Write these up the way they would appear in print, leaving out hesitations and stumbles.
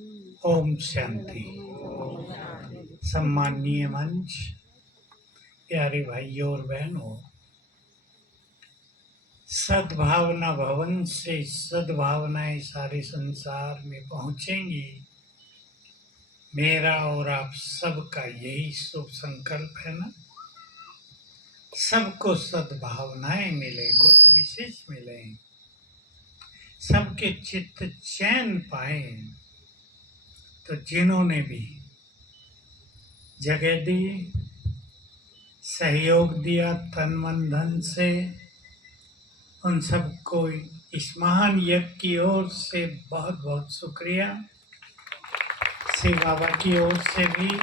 ओम शांति। सम्माननीय मंच, प्यारे भाइयों और बहनों, सद्भावना भवन से सद्भावनाएं सारे संसार में पहुंचेंगी। मेरा और आप सबका यही शुभ संकल्प है ना। सबको सद्भावनाएं मिले, गुड विशेष मिले, सबके चित्त चैन पाए। तो जिन्होंने भी जगह दी, सहयोग दिया तन मन धन से, उन सबको इस महान यज्ञ की ओर से बहुत बहुत शुक्रिया। शिव बाबा की ओर से भी।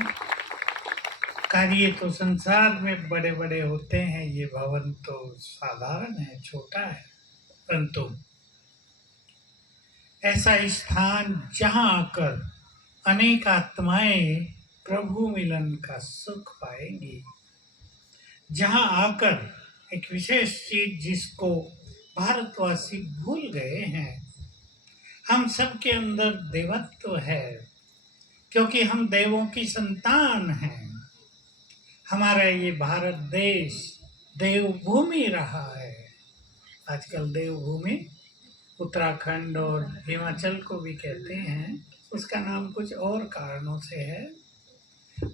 कार्य तो संसार में बड़े बड़े होते हैं, ये भवन तो साधारण है, छोटा है, परंतु ऐसा स्थान जहां आकर अनेक आत्माएं प्रभु मिलन का सुख पाएंगी, जहां आकर एक विशेष चीज जिसको भारतवासी भूल गए हैं, हम सबके अंदर देवत्व है, क्योंकि हम देवों की संतान हैं। हमारा ये भारत देश देवभूमि रहा है। आजकल देवभूमि उत्तराखंड और हिमाचल को भी कहते हैं, उसका नाम कुछ और कारणों से है।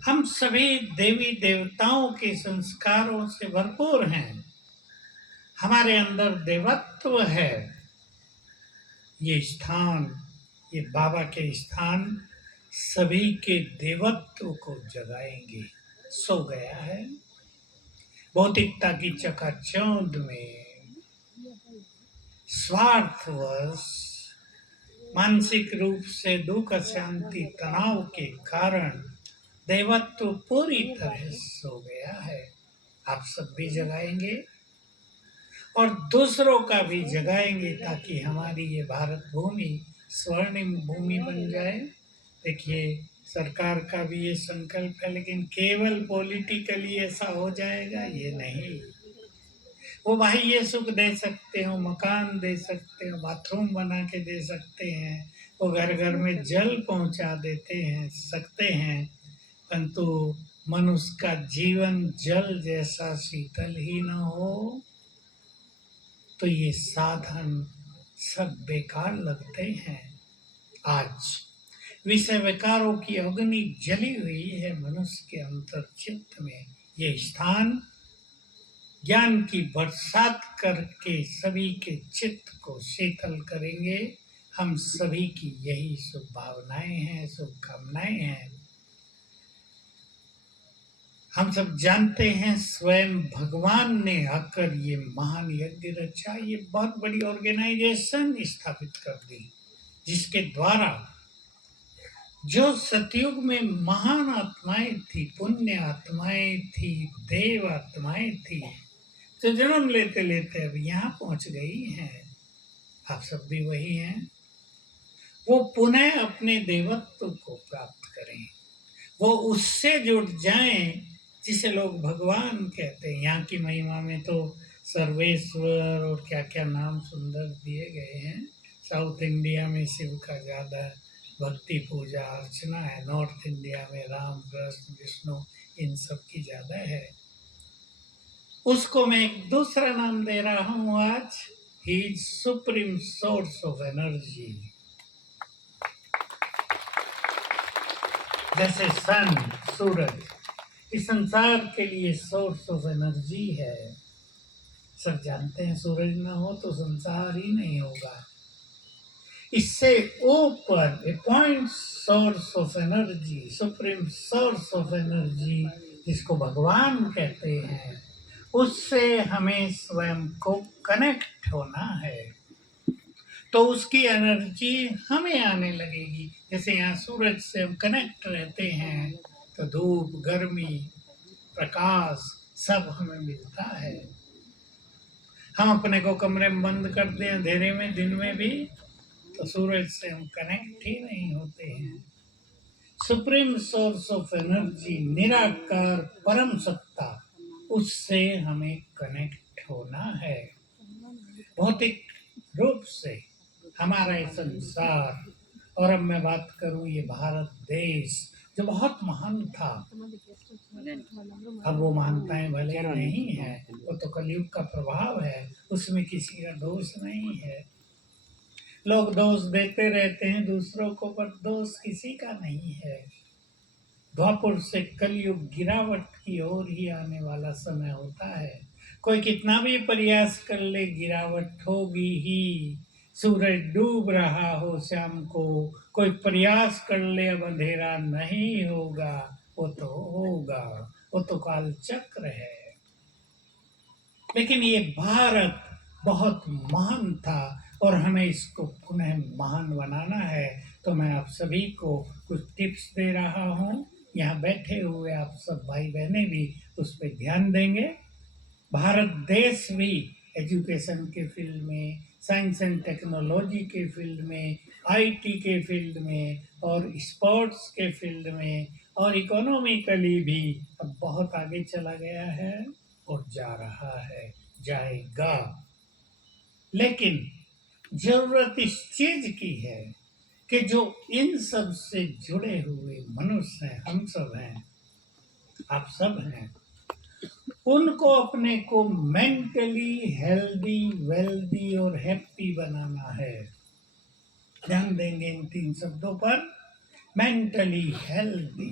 हम सभी देवी देवताओं के संस्कारों से भरपूर हैं। हमारे अंदर देवत्व है। ये स्थान, ये बाबा के स्थान सभी के देवत्व को जगाएंगे। सो गया है भौतिकता की चकाचौंध में, स्वार्थवश मानसिक रूप से दुख अशांति तनाव के कारण देवत्व पूरी तरह सो गया है। आप सब भी जगाएंगे और दूसरों का भी जगाएंगे, ताकि हमारी ये भारत भूमि स्वर्णिम भूमि बन जाए। देखिए, सरकार का भी ये संकल्प है, लेकिन केवल पॉलिटिकली ऐसा हो जाएगा ये नहीं। वो भाई ये सुख दे सकते हो, मकान दे सकते हो, बाथरूम बना के दे सकते हैं, वो घर घर में जल पहुंचा देते हैं सकते हैं, परंतु मनुष्य का जीवन जल जैसा शीतल ही न हो तो ये साधन सब बेकार लगते हैं। आज विषय विकारों की अग्नि जली हुई है मनुष्य के अंतर चित्त में। ये स्थान ज्ञान की बरसात करके सभी के चित्त को शीतल करेंगे। हम सभी की यही शुभ भावनाएं हैं, शुभकामनाएं हैं। हम सब जानते हैं स्वयं भगवान ने आकर ये महान यज्ञ रचा, ये बहुत बड़ी ऑर्गेनाइजेशन स्थापित कर दी, जिसके द्वारा जो सतयुग में महान आत्माएं थी, पुण्य आत्माएं थी, देव आत्माएं थी, जो जन्म लेते लेते अब यहाँ पहुंच गई हैं। आप सब भी वही हैं। वो पुनः अपने देवत्व को प्राप्त करें, वो उससे जुड़ जाएं जिसे लोग भगवान कहते हैं। यहाँ की महिमा में तो सर्वेश्वर और क्या क्या नाम सुंदर दिए गए हैं। साउथ इंडिया में शिव का ज़्यादा भक्ति पूजा अर्चना है, नॉर्थ इंडिया में राम कृष्ण विष्णु इन सब की ज़्यादा है। उसको मैं एक दूसरा नाम दे रहा हूँ आज, he is supreme source of energy. जैसे सन, सूरज इस संसार के लिए सोर्स ऑफ एनर्जी है। सब जानते हैं सूरज ना हो तो संसार ही नहीं होगा। इससे ऊपर a point source of energy, supreme source of energy जिसको भगवान कहते हैं, उससे हमें स्वयं को कनेक्ट होना है। तो उसकी एनर्जी हमें आने लगेगी। जैसे यहाँ सूरज से हम कनेक्ट रहते हैं तो धूप, गर्मी, प्रकाश सब हमें मिलता है। हम अपने को कमरे में बंद कर दें अंधेरे में दिन में भी तो सूरज से हम कनेक्ट ही नहीं होते हैं। सुप्रीम सोर्स ऑफ एनर्जी, निराकार परम सत्ता, उससे हमें कनेक्ट होना है। भौतिक रूप से हमारा ये संसार और अब मैं बात करूं ये भारत देश जो बहुत महान था, अब वो मानताएं भले नहीं है, वो तो कलयुग का प्रभाव है, उसमें किसी का दोष नहीं है। लोग दोष देते रहते हैं दूसरों को, पर दोष किसी का नहीं है। द्वापर से कलयुग गिरावट की ओर ही आने वाला समय होता है। कोई कितना भी प्रयास कर ले, गिरावट होगी ही। सूरज डूब रहा हो शाम को, कोई प्रयास कर ले अब अंधेरा नहीं होगा, वो तो होगा, वो तो काल चक्र है। लेकिन ये भारत बहुत महान था और हमें इसको पुनः महान बनाना है। तो मैं आप सभी को कुछ टिप्स दे रहा हूँ। यहाँ बैठे हुए आप सब भाई बहनें भी उस पर ध्यान देंगे। भारत देश भी एजुकेशन के फील्ड में, साइंस एंड टेक्नोलॉजी के फील्ड में, आईटी के फील्ड में और स्पोर्ट्स के फील्ड में और इकोनॉमिकली भी अब बहुत आगे चला गया है और जा रहा है, जाएगा। लेकिन जरूरत इस चीज की है कि जो इन सब से जुड़े हुए मनुष्य हैं, हम सब हैं, आप सब हैं, उनको अपने को मेंटली हेल्दी, वेल्दी और हैप्पी बनाना है। ध्यान देंगे इन 3 शब्दों पर। मेंटली हेल्दी,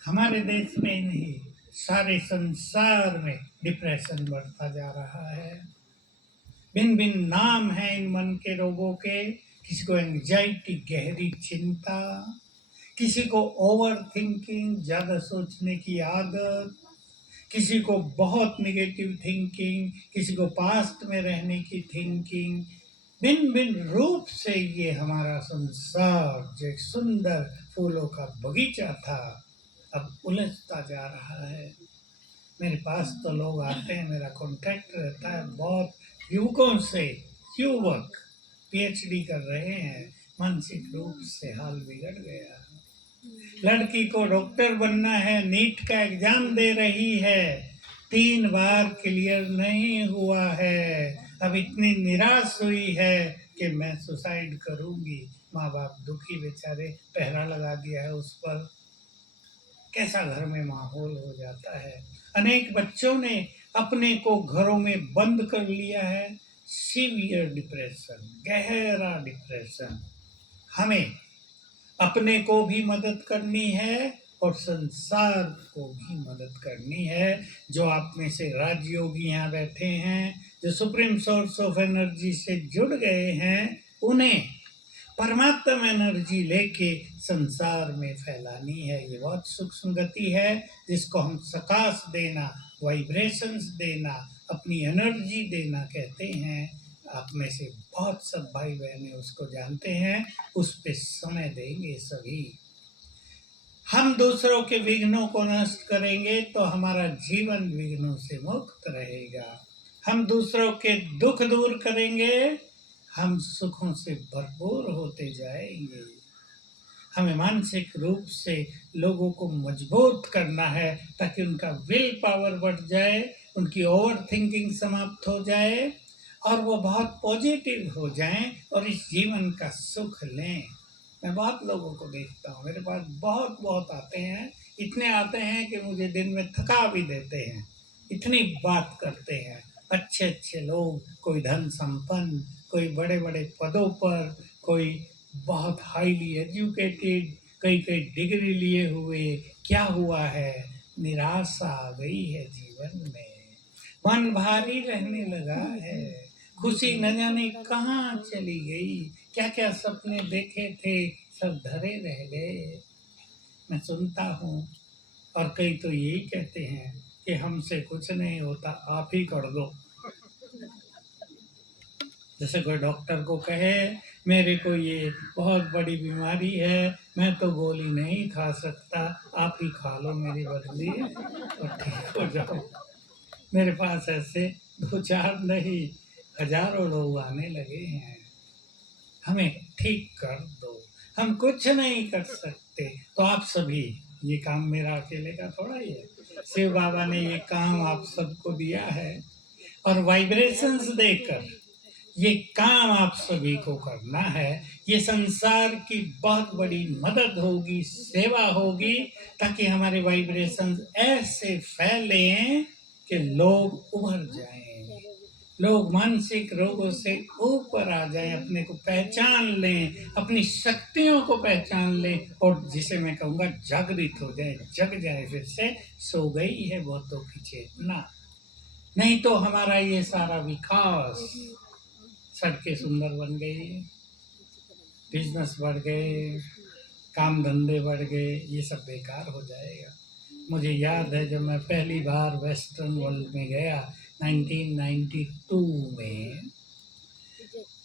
हमारे देश में नहीं, सारे संसार में डिप्रेशन बढ़ता जा रहा है। भिन्न भिन्न नाम हैं इन मन के रोगों के। किसी को एंजाइटी, गहरी चिंता, किसी को ओवर थिंकिंग, ज्यादा सोचने की आदत, किसी को बहुत निगेटिव थिंकिंग, किसी को पास्ट में रहने की थिंकिंग। भिन्न भिन्न रूप से ये हमारा संसार जो एक सुंदर फूलों का बगीचा था, अब उलझता जा रहा है। मेरे पास तो लोग आते हैं, मेरा कॉन्टैक्ट रहता है बहुत युवकों से। युवक पीएचडी कर रहे हैं, मानसिक रूप से हाल बिगड़ गया। लड़की को डॉक्टर बनना है, नीट का एग्जाम दे रही है, 3 बार क्लियर नहीं हुआ है, अब इतनी निराश हुई है कि मैं सुसाइड करूंगी। माँ बाप दुखी बेचारे, पहरा लगा दिया है उस पर। कैसा घर में माहौल हो जाता है। अनेक बच्चों ने अपने को घरों में बंद कर लिया है। सीवियर डिप्रेशन, गहरा डिप्रेशन। हमें अपने को भी मदद करनी है और संसार को भी मदद करनी है। जो आप में से राजयोगी यहाँ बैठे हैं, जो सुप्रीम सोर्स ऑफ एनर्जी से जुड़ गए हैं, उन्हें परमात्मा एनर्जी लेके संसार में फैलानी है। ये बहुत सूक्ष्म गति है जिसको हम सकाश देना, वाइब्रेशंस देना, अपनी एनर्जी देना कहते हैं। आप में से बहुत सब भाई बहनें उसको जानते हैं। उस पे समय देंगे सभी। हम दूसरों के विघ्नों को नष्ट करेंगे तो हमारा जीवन विघ्नों से मुक्त रहेगा। हम दूसरों के दुख दूर करेंगे, हम सुखों से भरपूर होते जाएंगे। हमें मानसिक रूप से लोगों को मजबूत करना है ताकि उनका विल पावर बढ़ जाए, उनकी ओवर थिंकिंग समाप्त हो जाए और वो बहुत पॉजिटिव हो जाएं और इस जीवन का सुख लें। मैं बहुत लोगों को देखता हूँ, मेरे पास बहुत आते हैं। इतने आते हैं कि मुझे दिन में थका भी देते हैं, इतनी बात करते हैं। अच्छे लोग, कोई धन संपन्न, कोई बड़े बड़े पदों पर, कोई बहुत हाईली एजुकेटेड, कई डिग्री लिए हुए। क्या हुआ है? निराशा आ गई है जीवन में, मन भारी रहने लगा है, खुशी न जाने कहाँ चली गई। क्या क्या सपने देखे थे सब धरे रह गए। मैं सुनता हूँ और कई तो यही कहते हैं कि हमसे कुछ नहीं होता, आप ही कर दो। जैसे कोई डॉक्टर को कहे मेरे को ये बहुत बड़ी बीमारी है, मैं तो गोली नहीं खा सकता, आप ही खा लो मेरी बदली और ठीक हो जाओ। मेरे पास ऐसे 2-4 नहीं, हजारों लोग आने लगे हैं। हमें ठीक कर दो, हम कुछ नहीं कर सकते। तो आप सभी, ये काम मेरा अकेले का थोड़ा ही है, शिव बाबा ने ये काम आप सबको दिया है और वाइब्रेशंस देकर ये काम आप सभी को करना है। ये संसार की बहुत बड़ी मदद होगी, सेवा होगी, ताकि हमारे वाइब्रेशंस ऐसे फैलें कि लोग उभर जाएं, लोग मानसिक रोगों से ऊपर आ जाएं, अपने को पहचान लें, अपनी शक्तियों को पहचान लें, और जिसे मैं कहूँगा जागृत हो जाए, जग जाए फिर से। सो गई है बहुतों की चेतना। नहीं तो हमारा ये सारा विकास, सड़कें सुंदर बन गई, बिजनेस बढ़ गए, काम धंधे बढ़ गए, ये सब बेकार हो जाएगा। मुझे याद है जब मैं पहली बार वेस्टर्न वर्ल्ड में गया 1992 में,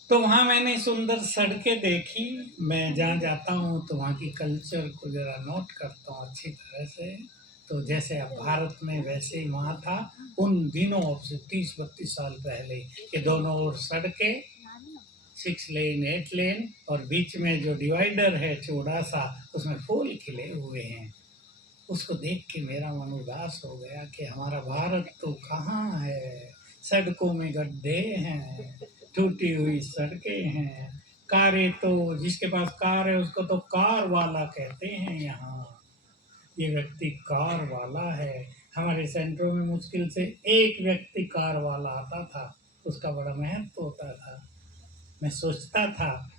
तो वहाँ मैंने सुंदर सड़कें देखी। मैं जहाँ जाता हूँ तो वहाँ की कल्चर को ज़रा नोट करता हूँ अच्छी तरह से। तो जैसे अब भारत में वैसे ही वहाँ था उन दिनों, अब से 30-32 साल पहले, कि दोनों ओर सड़कें, 6 लेन 8 लेन, और बीच में जो डिवाइडर है चौड़ा सा, उसमें फूल खिले हुए हैं। उसको देख के मेरा मन उदास हो गया कि हमारा भारत तो कहाँ है, सड़कों में गड्ढे हैं, टूटी हुई सड़कें हैं, कारें तो, जिसके पास कार है उसको तो कार वाला कहते हैं यहाँ। ये व्यक्ति कार वाला है। हमारे सेंटरों में मुश्किल से एक व्यक्ति कार वाला आता था, उसका बड़ा महत्व होता था। मैं सोचता था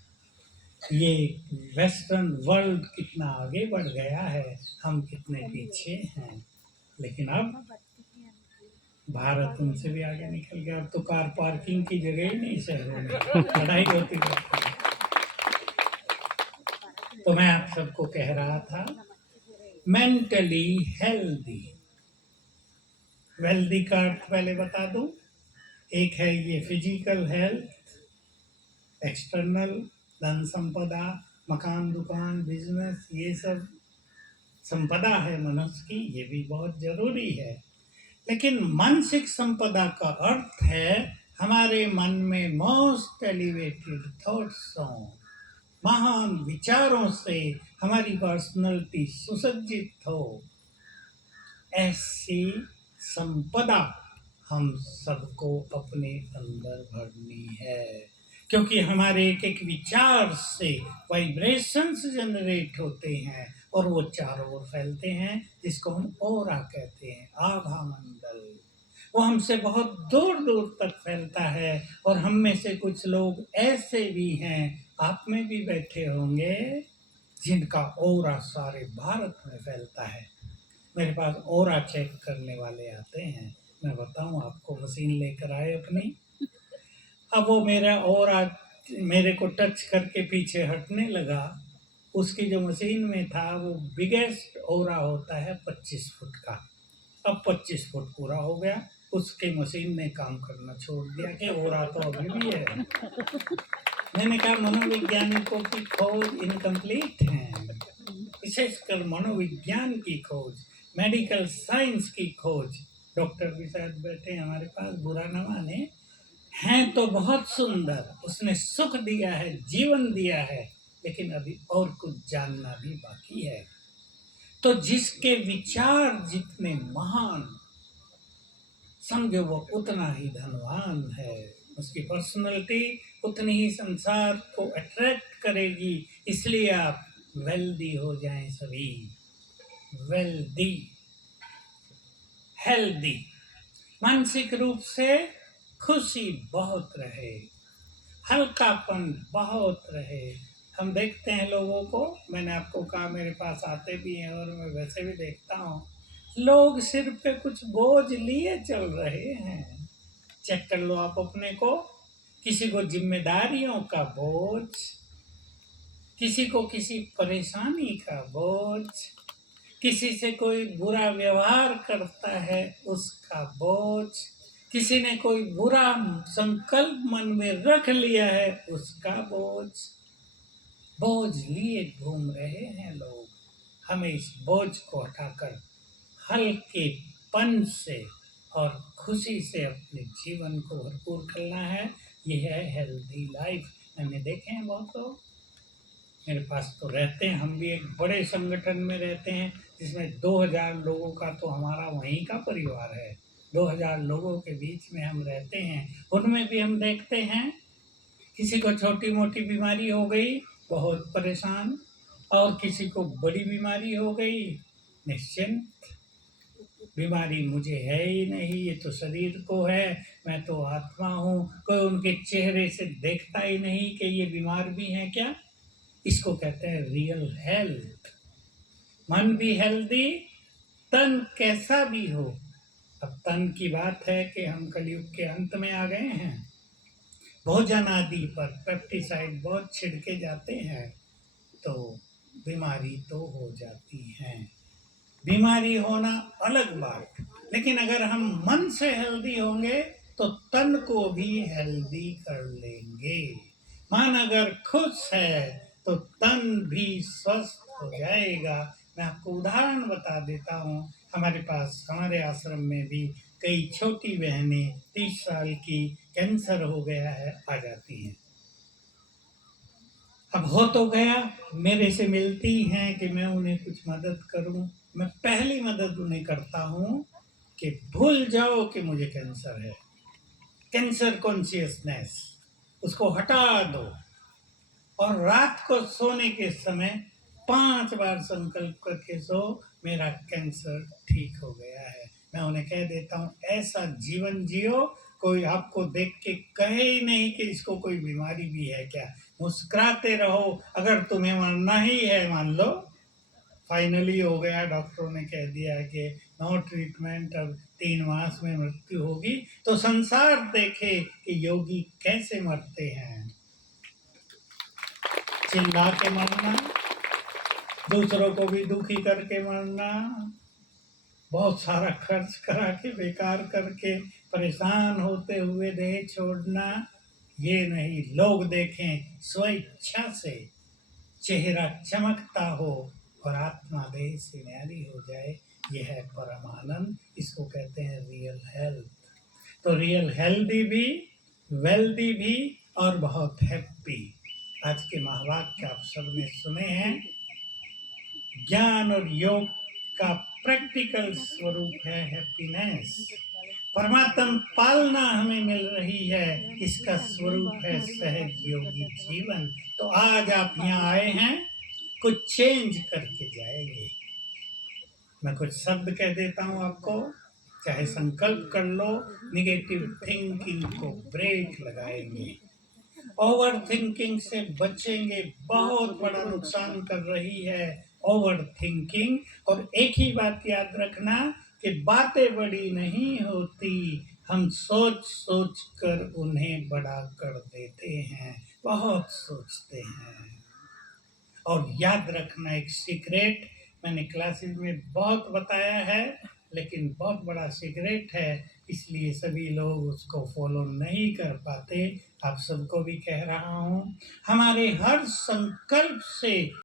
ये वेस्टर्न वर्ल्ड कितना आगे बढ़ गया है, हम कितने पीछे हैं। लेकिन अब भारत उनसे भी आगे निकल गया। अब तो कार पार्किंग की जगह ही नहीं शहरों में, लड़ाई होती रहती है। तो मैं आप सबको कह रहा था, मेंटली हेल्दी। वेल्दी का अर्थ पहले बता दूं। एक है ये फिजिकल हेल्थ, एक्सटर्नल, धन संपदा, मकान दुकान बिजनेस, ये सब संपदा है मनुष्य की, ये भी बहुत जरूरी है। लेकिन मानसिक संपदा का अर्थ है हमारे मन में मोस्ट एलिवेटेड थॉट्स हों, महान विचारों से हमारी पर्सनैलिटी सुसज्जित हो। ऐसी संपदा हम सबको अपने अंदर भरनी है, क्योंकि हमारे एक एक विचार से वाइब्रेशंस जनरेट होते हैं और वो चारों ओर फैलते हैं, जिसको हम ऑरा कहते हैं, आभा मंडल। वो हमसे बहुत दूर दूर तक फैलता है। और हम में से कुछ लोग ऐसे भी हैं, आप में भी बैठे होंगे, जिनका ऑरा सारे भारत में फैलता है। मेरे पास ऑरा चेक करने वाले आते हैं, मैं बताऊं आपको, मशीन लेकर आए अपनी। अब वो मेरा ऑरा मेरे को टच करके पीछे हटने लगा। उसकी जो मशीन में था वो बिगेस्ट ऑरा होता है 25 फुट का। अब 25 फुट पूरा हो गया, उसके मशीन ने काम करना छोड़ दिया कि ऑरा तो अभी भी है। मैंने कहा मनोवैज्ञानिकों की खोज इनकम्प्लीट है, विशेषकर मनोविज्ञान की खोज, मेडिकल साइंस की खोज। डॉक्टर भी शायद बैठे हमारे पास, बुरा न माने, हैं तो बहुत सुंदर, उसने सुख दिया है, जीवन दिया है, लेकिन अभी और कुछ जानना भी बाकी है। तो जिसके विचार जितने महान, समझो वो उतना ही धनवान है, उसकी पर्सनैलिटी उतनी ही संसार को अट्रैक्ट करेगी। इसलिए आप वेल्दी हो जाएं सभी, वेल्दी, हेल्दी, मानसिक रूप से खुशी बहुत रहे, हल्कापन बहुत रहे। हम देखते हैं लोगों को, मैंने आपको कहा मेरे पास आते भी हैं और मैं वैसे भी देखता हूँ, लोग सिर पे कुछ बोझ लिए चल रहे हैं। चेक कर लो आप अपने को, किसी को जिम्मेदारियों का बोझ, किसी को किसी परेशानी का बोझ, किसी से कोई बुरा व्यवहार करता है उसका बोझ, किसी ने कोई बुरा संकल्प मन में रख लिया है उसका बोझ। बोझ लिए घूम रहे हैं लोग। हमें इस बोझ को हटाकर हल्केपन से और खुशी से अपने जीवन को भरपूर करना है। यह है हेल्दी लाइफ। मैंने देखे हैं बहुत लोग, मेरे पास तो रहते हैं, हम भी एक बड़े संगठन में रहते हैं जिसमें 2000 लोगों का तो हमारा वहीं का परिवार है। 2000 लोगों के बीच में हम रहते हैं, उनमें भी हम देखते हैं किसी को छोटी मोटी बीमारी हो गई, बहुत परेशान, और किसी को बड़ी बीमारी हो गई, निश्चिंत, बीमारी मुझे है ही नहीं, ये तो शरीर को है, मैं तो आत्मा हूँ। कोई उनके चेहरे से देखता ही नहीं कि ये बीमार भी हैं क्या। इसको कहते हैं रियल हेल्थ। मन भी हेल्दी, तन कैसा भी हो। अब तन की बात है कि हम कलयुग के अंत में आ गए हैं, भोजन आदि पर पेप्टिसाइड बहुत छिड़के जाते हैं, तो बीमारी तो हो जाती है। बीमारी होना अलग बात, लेकिन अगर हम मन से हेल्दी होंगे तो तन को भी हेल्दी कर लेंगे। मन अगर खुश है तो तन भी स्वस्थ हो जाएगा। मैं आपको उदाहरण बता देता हूँ। हमारे आश्रम में भी कई छोटी बहनें 30 साल की, कैंसर हो गया है, आ जाती हैं। अब हो तो गया, मेरे से मिलती हैं कि मैं उन्हें कुछ मदद करूं। मैं पहली मदद उन्हें करता हूं कि भूल जाओ कि मुझे कैंसर है। कैंसर कॉन्शियसनेस, उसको हटा दो, और रात को सोने के समय 5 बार संकल्प करके सो, मेरा कैंसर ठीक हो गया है। मैं उन्हें कह देता हूँ ऐसा जीवन जियो, कोई आपको देख के कहे ही नहीं कि इसको कोई बीमारी भी है क्या। मुस्कुराते रहो। अगर तुम्हें मरना ही है, मान लो फाइनली हो गया, डॉक्टरों ने कह दिया कि नो ट्रीटमेंट, अब 3 मास में मृत्यु होगी, तो संसार देखे कि योगी कैसे मरते हैं। चिल्ला के मरना, दूसरों को भी दुखी करके मरना, बहुत सारा खर्च करा के बेकार करके परेशान होते हुए देह छोड़ना, ये नहीं। लोग देखें स्वेच्छा से, चेहरा चमकता हो और आत्मा देह से न्यारी हो जाए, यह है परमानंद। इसको कहते हैं रियल हेल्थ। तो रियल हेल्दी भी, वेल्दी भी, और बहुत हैप्पी। आज के महावाक्य आप सबने सुने हैं। ज्ञान और योग का प्रैक्टिकल स्वरूप है हैप्पीनेस। परमात्म पालना हमें मिल रही है, इसका स्वरूप है सहज योगी जीवन। तो आज आप यहाँ आए हैं, कुछ चेंज करके जाएंगे। मैं कुछ शब्द कह देता हूँ आपको, चाहे संकल्प कर लो। निगेटिव थिंकिंग को ब्रेक लगाएंगे, ओवर थिंकिंग से बचेंगे। बहुत बड़ा नुकसान कर रही है ओवर थिंकिंग। और एक ही बात याद रखना कि बातें बड़ी नहीं होती, हम सोच सोच कर उन्हें बड़ा कर देते हैं, बहुत सोचते हैं। और याद रखना एक सीक्रेट, मैंने क्लासेस में बहुत बताया है, लेकिन बहुत बड़ा सीक्रेट है, इसलिए सभी लोग उसको फॉलो नहीं कर पाते। आप सबको भी कह रहा हूँ, हमारे हर संकल्प से